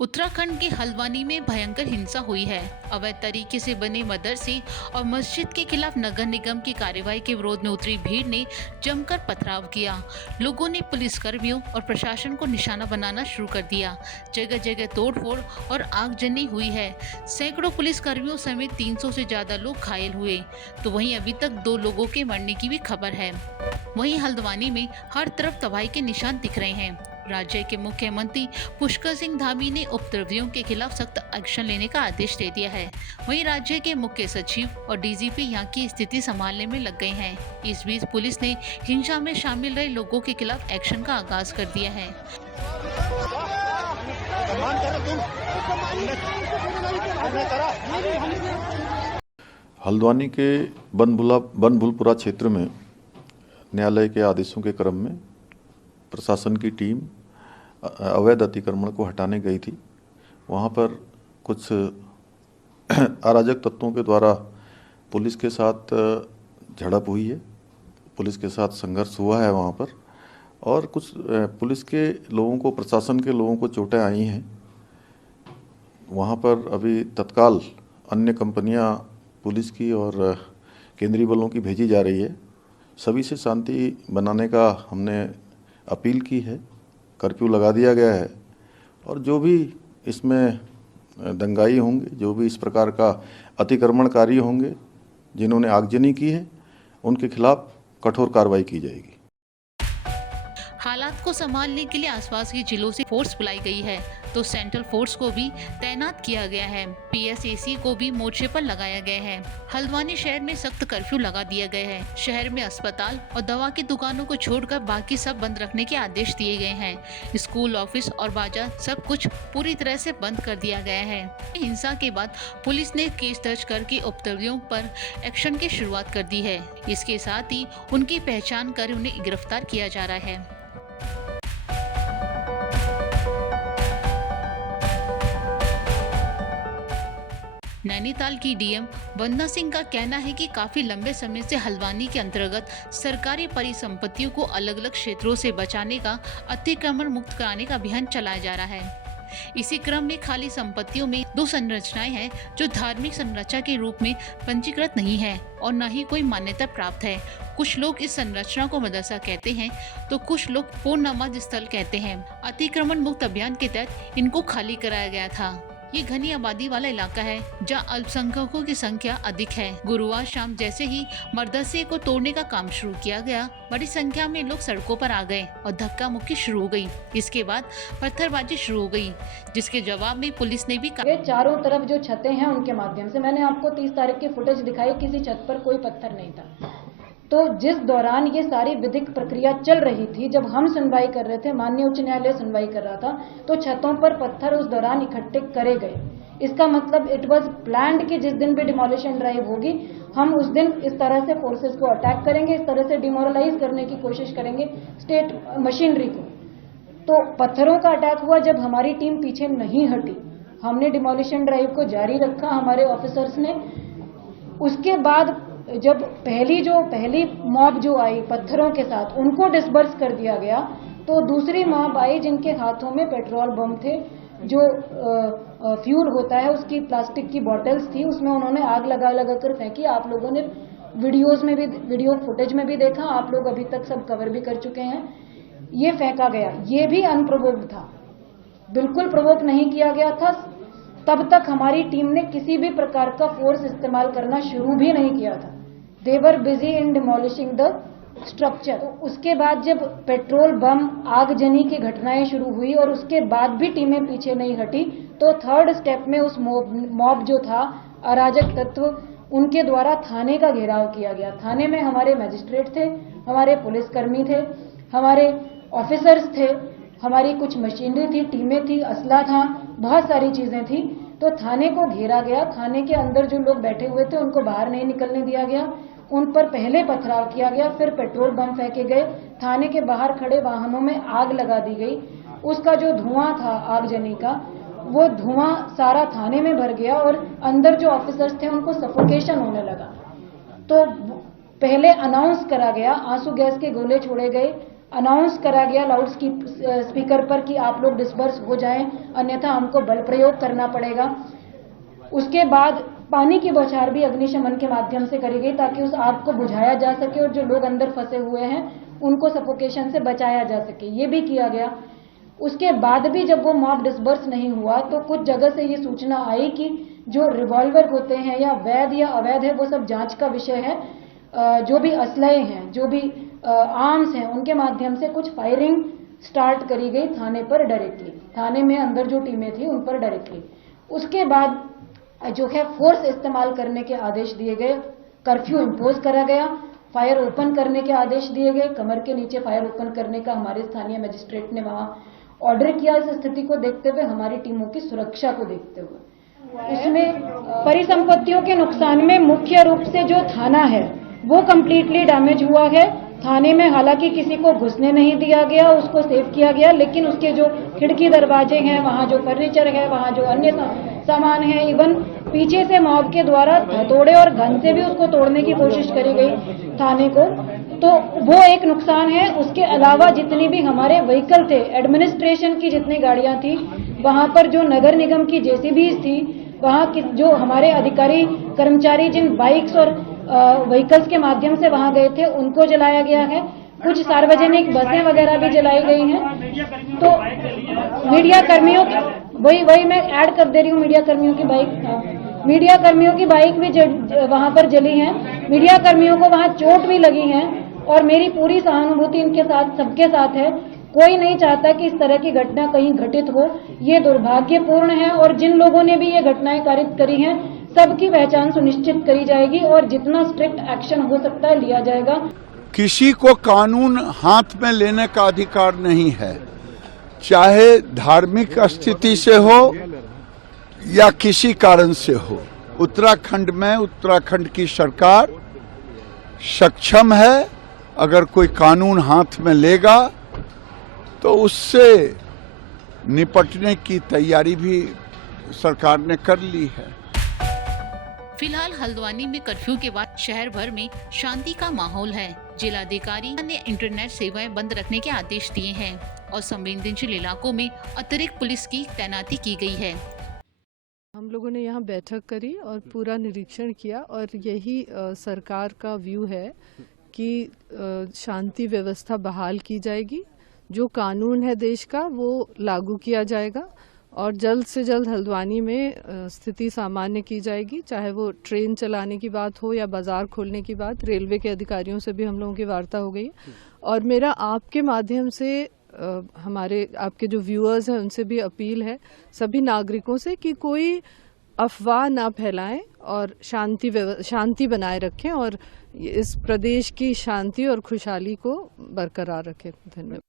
उत्तराखंड के हल्द्वानी में भयंकर हिंसा हुई है। अवैध तरीके से बने मदरसे और मस्जिद के खिलाफ नगर निगम की कार्रवाई के विरोध में उतरी भीड़ ने जमकर पथराव किया। लोगों ने पुलिस कर्मियों और प्रशासन को निशाना बनाना शुरू कर दिया। जगह जगह तोड़फोड़ और आगजनी हुई है। सैकड़ों पुलिस कर्मियों समेत 300 से ज्यादा लोग घायल हुए, तो वहीं अभी तक 2 लोगों के मरने की भी खबर है। वहीं हल्द्वानी में हर तरफ तबाही के निशान दिख रहे हैं। राज्य के मुख्यमंत्री पुष्कर सिंह धामी ने उपद्रवियों के खिलाफ सख्त एक्शन लेने का आदेश दे दिया है। वहीं राज्य के मुख्य सचिव और डीजीपी यहां की स्थिति संभालने में लग गए हैं। इस बीच पुलिस ने हिंसा में शामिल रहे लोगों के खिलाफ एक्शन का आगाज कर दिया है। हल्द्वानी के बनभूलपुरा क्षेत्र में न्यायालय के आदेशों के क्रम में प्रशासन की टीम अवैध अतिक्रमण को हटाने गई थी। वहाँ पर कुछ अराजक तत्वों के द्वारा पुलिस के साथ झड़प हुई है, पुलिस के साथ संघर्ष हुआ है वहाँ पर, और कुछ पुलिस के लोगों को, प्रशासन के लोगों को चोटें आई हैं। वहाँ पर अभी तत्काल अन्य कंपनियाँ पुलिस की और केंद्रीय बलों की भेजी जा रही है। सभी से शांति बनाने का हमने अपील की है, कर्फ्यू लगा दिया गया है, और जो भी इसमें दंगाई होंगे, जो भी इस प्रकार का अतिक्रमणकारी होंगे, जिन्होंने आगजनी की है, उनके खिलाफ कठोर कार्रवाई की जाएगी। हालात को संभालने के लिए आसपास के जिलों से फोर्स बुलाई गई है, तो सेंट्रल फोर्स को भी तैनात किया गया है। पीएसएसी को भी मोर्चे पर लगाया गया है। हल्द्वानी शहर में सख्त कर्फ्यू लगा दिया गया है। शहर में अस्पताल और दवा की दुकानों को छोड़कर बाकी सब बंद रखने के आदेश दिए गए हैं। स्कूल, ऑफिस और बाजार सब कुछ पूरी तरह से बंद कर दिया गया है। हिंसा के बाद पुलिस ने केस दर्ज करके उपद्रवियों पर एक्शन की शुरुआत कर दी है। इसके साथ ही उनकी पहचान कर उन्हें गिरफ्तार किया जा रहा है। नैनीताल की डीएम वंदना सिंह का कहना है कि काफी लंबे समय से हल्द्वानी के अंतर्गत सरकारी परिसंपत्तियों को अलग अलग क्षेत्रों से बचाने का, अतिक्रमण मुक्त कराने का अभियान चलाया जा रहा है। इसी क्रम में खाली संपत्तियों में 2 संरचनाएं हैं जो धार्मिक संरचना के रूप में पंजीकृत नहीं है और न ही कोई मान्यता प्राप्त है। कुछ लोग इस संरचना को मदरसा कहते हैं, तो कुछ लोग पूर्ण नमाज स्थल कहते हैं। अतिक्रमण मुक्त अभियान के तहत इनको खाली कराया गया था। ये घनी आबादी वाला इलाका है जहाँ अल्पसंख्यकों की संख्या अधिक है। गुरुवार शाम जैसे ही मदरसे को तोड़ने का काम शुरू किया गया, बड़ी संख्या में लोग सड़कों पर आ गए और धक्का मुक्की शुरू हो गई। इसके बाद पत्थरबाजी शुरू हो गई, जिसके जवाब में पुलिस ने भी चारों तरफ जो छतें हैं उनके माध्यम से, मैंने आपको 30 तारीख की फुटेज दिखाई, किसी छत पर कोई पत्थर नहीं था। तो जिस दौरान ये सारी विधिक प्रक्रिया चल रही थी, जब हम सुनवाई कर रहे थे, माननीय उच्च न्यायालय सुनवाई कर रहा था, तो छतों पर पत्थर उस दौरान इकट्ठे करे गए। इसका मतलब इट वाज प्लान्ड कि जिस दिन भी डिमोलिशन ड्राइव होगी, हम उस दिन इस तरह से फोर्सेस को अटैक करेंगे, इस तरह से डिमोरलाइज करने की कोशिश करेंगे स्टेट मशीनरी को। तो पत्थरों का अटैक हुआ जब हमारी टीम पीछे नहीं हटी, हमने डिमोलिशन ड्राइव को जारी रखा, हमारे ऑफिसर्स ने। उसके बाद जब पहली मॉब जो आई पत्थरों के साथ, उनको डिस्बर्स कर दिया गया, तो दूसरी मॉब आई जिनके हाथों में पेट्रोल बम थे, जो फ्यूल होता है उसकी प्लास्टिक की बॉटल्स थी, उसमें उन्होंने आग लगा कर फेंकी। आप लोगों ने वीडियो फुटेज में भी देखा, आप लोग अभी तक सब कवर भी कर चुके हैं। ये फेंका गया, ये भी अनप्रोवोक्ड था, बिल्कुल प्रोवोक नहीं किया गया था। तब तक हमारी टीम ने किसी भी प्रकार का फोर्स इस्तेमाल करना शुरू भी नहीं किया था। They were busy in demolishing the structure. उसके बाद जब पेट्रोल बम आगजनी की घटनाएं शुरू हुई और उसके बाद भी टीमें पीछे नहीं हटी, तो थर्ड स्टेप में उस मॉब जो था, अराजक तत्व, उनके द्वारा थाने का घेराव किया गया। थाने में हमारे मजिस्ट्रेट थे, हमारे पुलिसकर्मी थे, हमारे ऑफिसर्स थे, हमारी कुछ मशीनरी थी, टीमें थी, असला था, बहुत सारी चीजें थी। तो थाने को घेरा गया। थाने के अंदर जो लोग बैठे हुए थे उनको बाहर नहीं निकलने दिया गया। उन पर पहले पथराव किया गया, फिर पेट्रोल बम फेंके गए। थाने के बाहर खड़े वाहनों में आग लगा दी गई। उसका जो धुआं था आगजनी का, वो धुआं सारा थाने में भर गया और अंदर जो ऑफिसर्स थे उनको सफोकेशन होने लगा। तो पहले अनाउंस करा गया, आंसू गैस के गोले छोड़े गए, अनाउंस करा गया लाउड स्पीकर पर कि आप लोग डिस्पर्स हो जाएं, अन्यथा हमको बल प्रयोग करना पड़ेगा। उसके बाद पानी की बौछार भी अग्निशमन के माध्यम से करी गई ताकि उस आग को बुझाया जा सके और जो लोग अंदर फंसे हुए हैं उनको सफोकेशन से बचाया जा सके, ये भी किया गया। उसके बाद भी जब वो मॉब डिस्पर्स नहीं हुआ तो कुछ जगह से ये सूचना आई कि जो रिवॉल्वर होते हैं या वैध या अवैध है वो सब जांच का विषय है। जो भी असलहे हैं, जो भी आर्म्स हैं, उनके माध्यम से कुछ फायरिंग स्टार्ट करी गई थाने पर डायरेक्टली, थाने में अंदर जो टीमें थी उन पर डायरेक्टली। उसके बाद जो है फोर्स इस्तेमाल करने के आदेश दिए गए, कर्फ्यू इम्पोज करा गया, फायर ओपन करने के आदेश दिए गए, कमर के नीचे फायर ओपन करने का हमारे स्थानीय मजिस्ट्रेट ने वहां ऑर्डर किया। इस स्थिति को देखते हुए, हमारी टीमों की सुरक्षा को देखते हुए, उसमें परिसंपत्तियों के नुकसान में मुख्य रूप से जो थाना है वो कम्प्लीटली डैमेज हुआ है। थाने में हालांकि किसी को घुसने नहीं दिया गया, उसको सेव किया गया, लेकिन उसके जो खिड़की दरवाजे हैं, वहाँ जो फर्नीचर है, वहाँ जो अन्य सामान है, इवन पीछे से मॉब के द्वारा हथौड़े और गन से भी उसको तोड़ने की कोशिश करी गई थाने को, तो वो एक नुकसान है। उसके अलावा जितनी भी हमारे व्हीकल थे, एडमिनिस्ट्रेशन की जितनी गाड़ियां थी, वहाँ पर जो नगर निगम की जेसीबीज थी, वहाँ की जो हमारे अधिकारी कर्मचारी जिन बाइक्स और व्हीकल्स के माध्यम से वहां गए थे उनको जलाया गया है। कुछ सार्वजनिक बसें वगैरह भी जलाई गई हैं। तो मीडिया कर्मियों की वही मैं ऐड कर दे रही हूँ, मीडिया कर्मियों की बाइक भी वहां पर जली है। मीडिया कर्मियों को वहां चोट भी लगी है और मेरी पूरी सहानुभूति इनके साथ, सबके साथ है। कोई नहीं चाहता कि इस तरह की घटना कहीं घटित हो, ये दुर्भाग्यपूर्ण है। और जिन लोगों ने भी ये घटनाएं कारित करी हैं, सबकी पहचान सुनिश्चित करी जाएगी और जितना स्ट्रिक्ट एक्शन हो सकता है लिया जाएगा। किसी को कानून हाथ में लेने का अधिकार नहीं है, चाहे धार्मिक स्थिति से हो या किसी कारण से हो। उत्तराखंड में उत्तराखंड की सरकार सक्षम है, अगर कोई कानून हाथ में लेगा तो उससे निपटने की तैयारी भी सरकार ने कर ली है। फिलहाल हल्द्वानी में कर्फ्यू के बाद शहर भर में शांति का माहौल है। जिलाधिकारी ने इंटरनेट सेवाएं बंद रखने के आदेश दिए हैं और संवेदनशील इलाकों में अतिरिक्त पुलिस की तैनाती की गई है। हम लोगों ने यहाँ बैठक करी और पूरा निरीक्षण किया और यही सरकार का व्यू है कि शांति व्यवस्था बहाल की जाएगी, जो कानून है देश का वो लागू किया जाएगा और जल्द से जल्द हल्द्वानी में स्थिति सामान्य की जाएगी। चाहे वो ट्रेन चलाने की बात हो या बाज़ार खोलने की बात, रेलवे के अधिकारियों से भी हम लोगों की वार्ता हो गई है। और मेरा आपके माध्यम से हमारे आपके जो व्यूअर्स हैं उनसे भी अपील है सभी नागरिकों से कि कोई अफवाह ना फैलाएं और शांति बनाए रखें और इस प्रदेश की शांति और खुशहाली को बरकरार रखें। धन्यवाद।